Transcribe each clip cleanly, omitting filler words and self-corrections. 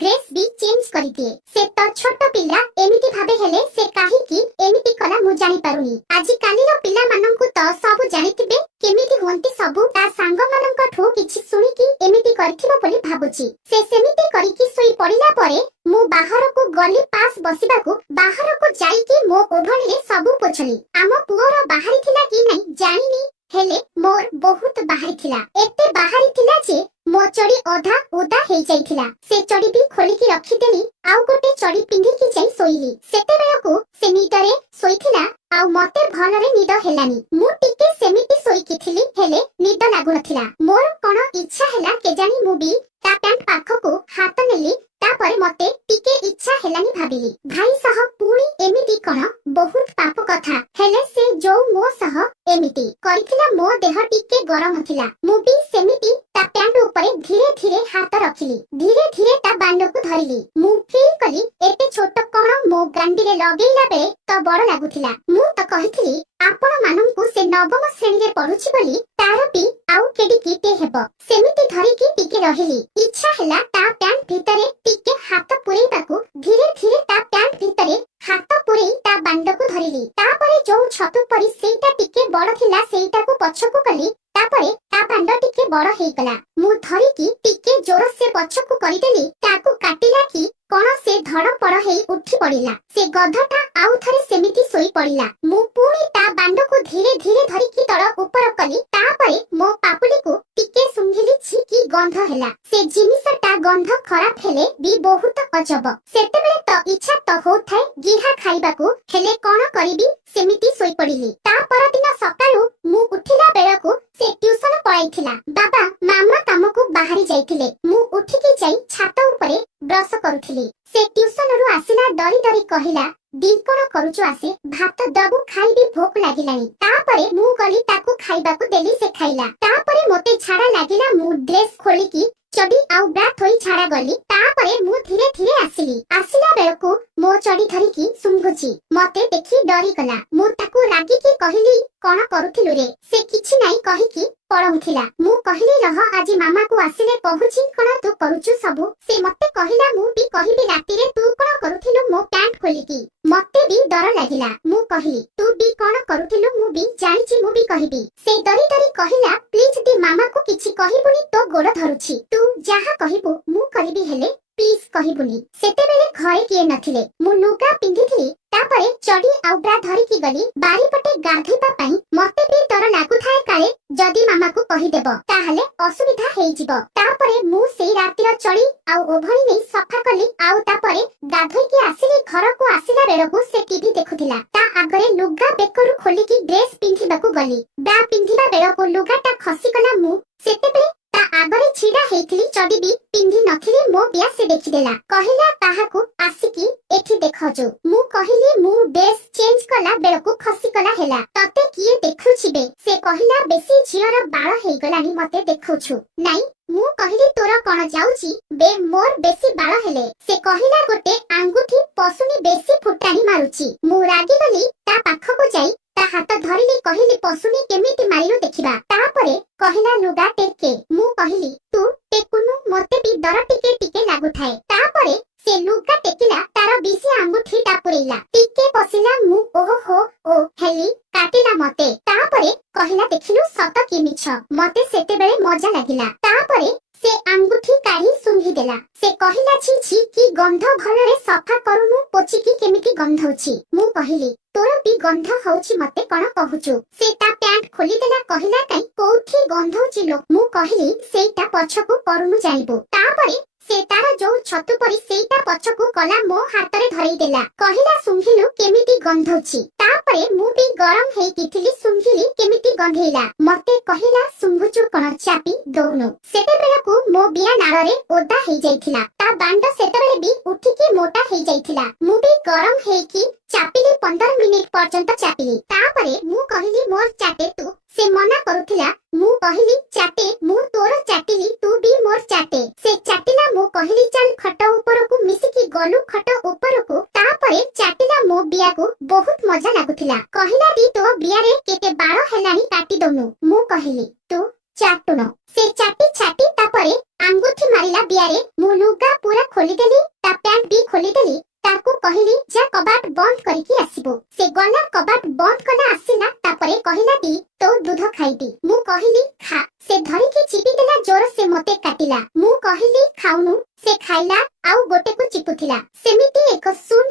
Dress भी change करिदिए। से तो छोट पिला एमिति भाबे हेले से काहीकि एमिति कला मु जानि पारुनी। आजि कालीर पिला माननकु तो सब जानिथिबे केमिति होंती सबु ता सांग माननकठु किछि सुनिकि एमिति करथिबो बोली भाबुची। से सेमिति करिकि सोई पडिला परे मु बाहर को गली पास बसिबाकू बाहर को जाईकि मो ओढणी रे सबु पोछली। आम पुअर बाहरी थिला कि नै जानिनी हेले मोर बहुत बाहरी थिला। एते बाहरी थिला जे मो चड़ी अधा ओदा हे जाइथिला। से चड़ी भी खोलिकी रखिदेली आउ गोटे चड़ी पिंधिकी जाई सोइली। सेते बेलकू से निदरे सोइथिला आउ मते भलरे निद हेलानी। मु टिके सेमिति सोइकी थिली हेले निद लागु नथिला। मोर कोन इच्छा हेला केजानी मु भी ता पैंट पाखकू हाथ नेली। तापरे मते टिके इच्छा हेलानी भाबिली भाई सह पुणी एमिति कोन बहुत पाप कथा हेले से जो मो सह एमिति करिथिला मो देह टिके गरम थिला। मु भी सेमिति ता पैंट ऊपर धीरे धीरे हाथ रखिली। धीरे धीरे ता बांड को धरिली। मु फील कली एते छोट कोन मो गांडी रे लगेइला बे तो बड़ लागुथिला। मु तो कहिथिली आपण माननकु से नवम श्रेणी रे पढुछि बोली तार भी आउ केडी कीटे हेबो। सेमिति धरिकी टिके रहिली। इच्छा हेला ता पैंट भितरे टिके हाथ पुरेइबाकू धीरे धीरे ता पैंट भितरे हाथ पुरेई ता बांड को धरिली। तापरे जो छतु परी सेटा टिके बड़ थिला सेटा को पछकू कली। तापरे ता बांड टिके बड़ हेई गला। मु धरिकी टिके जोर से पछकू करिदेली। ताकू काटिला कि कोन से धड़पड़ हेई उठी पड़िला। से गधटा आउ थरे सेमिति सोई पड़िला। मु पुणी ता बांड को धीरे धीरे धरिकी तळ ऊपर कली। तापरे मो पापुली को टिके सुंघिली छिकी गंध हेला। से जिनिसटा गंध खराब हेले भी बहुत अजब। सेतेबेले तो इच्छा तो होथाय गिहा खाइबाकू हेले कोन करिबी सेमिति सोई पड़िली। ता परदिन सकाळू मु उठिला बेलकू से ट्यूशन पळाइथिला। बाबा मामा कामकू बाहरी जाइथिले। मु उठिकी जाई छात ऊपर ब्रश करूथिली। से ट्यूशन रु आसिला डरी डरी कहिला दी कोन करूछु आसे भात दबु खाइबी भोक लागिलानी। तापरे मु गली ताकू खाइबाकू देली से खाइला। तापरे मोते छाड़ा लागिला। मु ड्रेस खोलिकी चडी आउ ब्रा थोई छाड़ा गली। तापरे मु धीरे धीरे आसिली। आसिला बेलकू मो चडी धरिकी सुंघुची। मते देखि डरी गला। मु ताकू रागिकी कहिली कोन करूथिलु रे। से किछि नाइ कहिकी पढौथिला। मु कहिली रह आजि मामा को आसिले कहूची कोन तू करूछु सबु। से मते कहिला मु भी कहिबी राती रे तू कोन करूथिलु मो पैंट खोलिकी। मते भी डर लागिला। मु कहिली तू भी कोन करूथिलु मु भी जानिची मु भी कहिबी। से डरी डरी कहिला प्लीज दी मामा को किछि कहिबुनी तो गोड़ धरुची। तू जाहा कहिबु मु करिबी हेले प्लीज कहिबुनी। सेतेबेले घरे किए नथिले। मु लुगा पिंधिथिली। तापरे चडी आउ ब्रा धरिकी गली बारी पटे गाधैबा पई। मते भी डर लागुथाय काले जदी मामा को कहि देबो ताहाले असुविधा हेइ जिवो। तापरे मु सेई रातीर चडी आउ ओभणी नै सफा कली। आउ तापरे गाधैकी आसिली। घर को आसिला बेलकू से टीवी देखुथिला। ता आगरे लुगा बेकरू खोलिकी ड्रेस पिंधिबाकू गली। ब्रा पिंधिबा बेलकू लुगाटा खसिकला। मु सेतेबेले ता आगरे छिडा हेइथिली। चडी भी पिंधि नथिली। मो बिया से देखिदेला। कहिला ताहाकू आसिकी एठी देखजो। मु कहिली मु ड्रेस चेंज कला बेलकू खसिकला हेला। तते किए देखुछि बे। से कहिला बेसी झियर बाळ हेइ गलानी मते देखौछु। नाइ मु कहिली तोरा कोन जाउची बे मोर बेसी बाळ हेले। से कहिला गोटे आंगुठी पसुनी बेसी फुटानी मारुची। मु रागी गली ता पाखको जाई ता हाथ धरिली। कहिली पसुनी केमिति मारिलो देखिबा। तापरे कहिला लुगा टेके। मु कहिली तू टेकुनु मते भी डर टिके टिके लागुथाय। तापरे से लुगा टेकिला तार बिसी आंगुठी टापुरेला। टिके पसिला। मु ओहो ओ हेली काटिला मते। तापरे कहिला देखिलु सत कि मिछ। मते सेतेबेले मजा लागिला। तापरे से आंगुठी काढी सुंघी देला। से कहिला छी छी की गंध भलरे सफा करूनु पोचिकी केमिति गंध होची। मु कहिली तोर भी गंध होची मते कोन कहूचु। से ता पैंट खोली देला। कहिला काई कोठी गंध होची लो। मु कहिली सेटा पछकू करूनु जाइबो। तापरे से तार जो छतु परी सेटा पछकू कला मो हातरे धरई देला। कहिला सुंघिलु केमिति गंध होची। तापरे मु भी गरम हेई किथिली सुंघिली केमिति गंधेला। मते कहिला सुंघुचु कोन चापी दोनु। सेतेबेलकू मो बिया नाळरे ओदा हेई जाइथिला। ता बांड सेतेबेले भी उठिकी मोटा हेई जाइथिला। मु भी गरम हेईकी चापिली 15 मिनिट पर्यंत चापिली। तापरे मु कहिली मोर चाटे तू। से मना करुथिला। मु कहिली चाटे मु तोर चाटिली तू भी मोर चाटे। से चाटिला। मु कहिली चल खट ऊपरकू मिसिकी गलु खट ऊपरकू। तापरे चाटिला। मो बियाकू बहुत मजा लागुथिला। कहिला दी तो बियारे केते बाळ हेलानी काटी दोनु। मु कहिली तू ଚାଟୁଣ ସେ ଚାଟି ଚାଟି ତାପରେ ଆଙ୍ଗୁଠି ମାରିଲା ବିଆରେ ମୁଁ ଲୁଗା ପୁରା ଖୋଲିଦେଲି ତା ପ୍ୟାଣ୍ଟ ବି ଖୋଲିଦେଲି ତାକୁ କହିଲି ଯା କବାଟ ବନ୍ଦ କରିକି ଆସିବୁ ସେ ଗଲା କବାଟ ବନ୍ଦ କଲା ଆସିଲା ତାପରେ କହିଲା ଦି ତୋ ଦୁଧ ଖାଇବି ମୁଁ କହିଲି ଖା ସେ ଧରିକି ଚିପି ଦେଲା ଜୋର ସେ ମତେ କାଟିଲା ମୁଁ କହିଲି ଖାଉନୁ ସେ ଖାଇଲା ଆଉ ଗୋଟେକୁ ଚିପୁଥିଲା ସେମିତି ଏକ ଶୂନ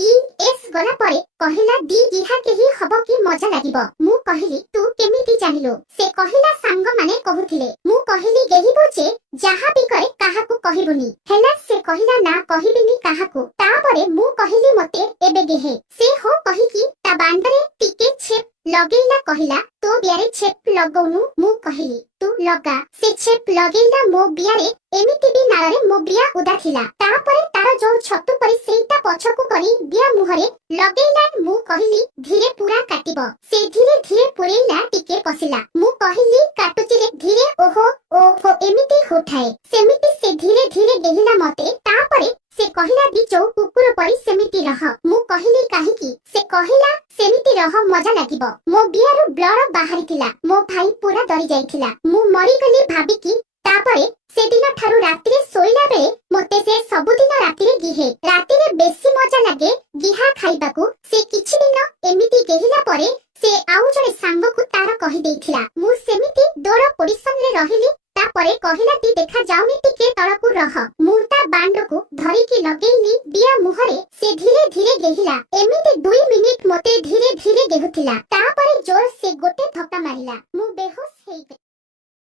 MINUTES ଗଲା ପରେ କହିଲା ଦି ଇହା କେହି ହବ କି ମଜା ଲାଗିବ ମୁଁ କହିଲି ତୁ କେମିତି ଜାଣିଲୁ ସେ କହିଲା ସାଙ୍ଗମାନେ କହୁଥିଲେ ମୁଁ କହିଲି ଗେହିବୁ ଯେ ଯାହା ବି କରେ କାହାକୁ କହିବୁନି ହେଲା ସେ କହିଲା ନା କହିବିନି କାହାକୁ ତାପରେ ମୁଁ କହିଲି ମତେ ଏବେ ଗେହେ ସେ ହୋ କହିକି ତା ବାଣ୍ଡରେ ଟିକେ ଛେପ ଲଗେଇଲା କହିଲା ତୋ ବିଆରେ ଛେପ ଲଗଉନୁ ମୁଁ କହିଲି ତୁ ଲଗା ସେ ଛେପ ଲଗେଇଲା ମୋ ବିଆରେ ଏମିତି ବି ନାଳରେ ମୋ ବିଆ ଉଦା ଥିଲା ତାପରେ ତାର ଯୋଉ ଛତୁ ପରି ସେଇଟା ପଛକୁ କରି ବିଆ ମୁହଁରେ ଲଗେଇଲା ମୁଁ କହିଲି ଧୀରେ ପୁରା କାଟିବ ସେ ଧୀରେ ଧୀରେ ପୁରେଇଲା ଟିକେ ପଶିଲା ମୁଁ କହିଲି କାଟୁଚିରେ ଧୀରେ ଓହୋ ଓହୋ ଏମିତି ହୋଠାଏ ସେମିତି ସେ ଧୀରେ ଧୀରେ ଗେହିଲା ମତେ ତାପରେ ସେ କହିଲା ଦି ଯୋଉ କୁକୁର ପରି ସେମିତି ରହ ମୁଁ କହିଲି କାହିଁକି ସେ କହିଲା ସେମିତି ରହ ମଜା ଲାଗିବ ମୋ ବିଆରୁ ବ୍ଲଡ ବାହାରିଥିଲା ମୋ ଭାଇ ପୁରା ଡରି ଯାଇଥିଲା ମୁଁ ମରିଗଲି ଭାବିକି ତାପରେ ସେଦିନ ଠାରୁ ରାତିରେ ଶୋଇଲା ବେଳେ ମତେ ସେ ସବୁଦିନ ରାତିରେ ଗିହେ ରାତିରେ ବେଶୀ ମଜା ଲାଗେ ଗିହା ଖାଇବାକୁ ସେ କିଛି ଦିନ ଏମିତି ଗେହିଲା ପରେ ସେ ଆଉ ଜଣେ ସାଙ୍ଗକୁ ତାର କହିଦେଇଥିଲା ମୁଁ ସେମିତି ଡୋର ପୋଜିସନରେ ରହିଲି ତାପରେ କହିଲା ତି ଦେଖା ଯାଉନି ଟିକେ ତଳକୁ ରହ ମୁଁ ତା ବାଣ୍ଡକୁ ଧରିକି ଲଗେଇଲି ବିଆ ମୁହଁରେ ସେ ଧୀରେ ଧୀରେ ଗେହିଲା ଏମିତି 2 ମିନିଟ ମତେ ଧୀରେ ଧୀରେ ଗେହୁଥିଲା ତାପରେ ଜୋର ସେ ଗୋଟେ ଧକ୍କା ମାରିଲା ମୁଁ ବେହୋସ ହେଇଗଲି।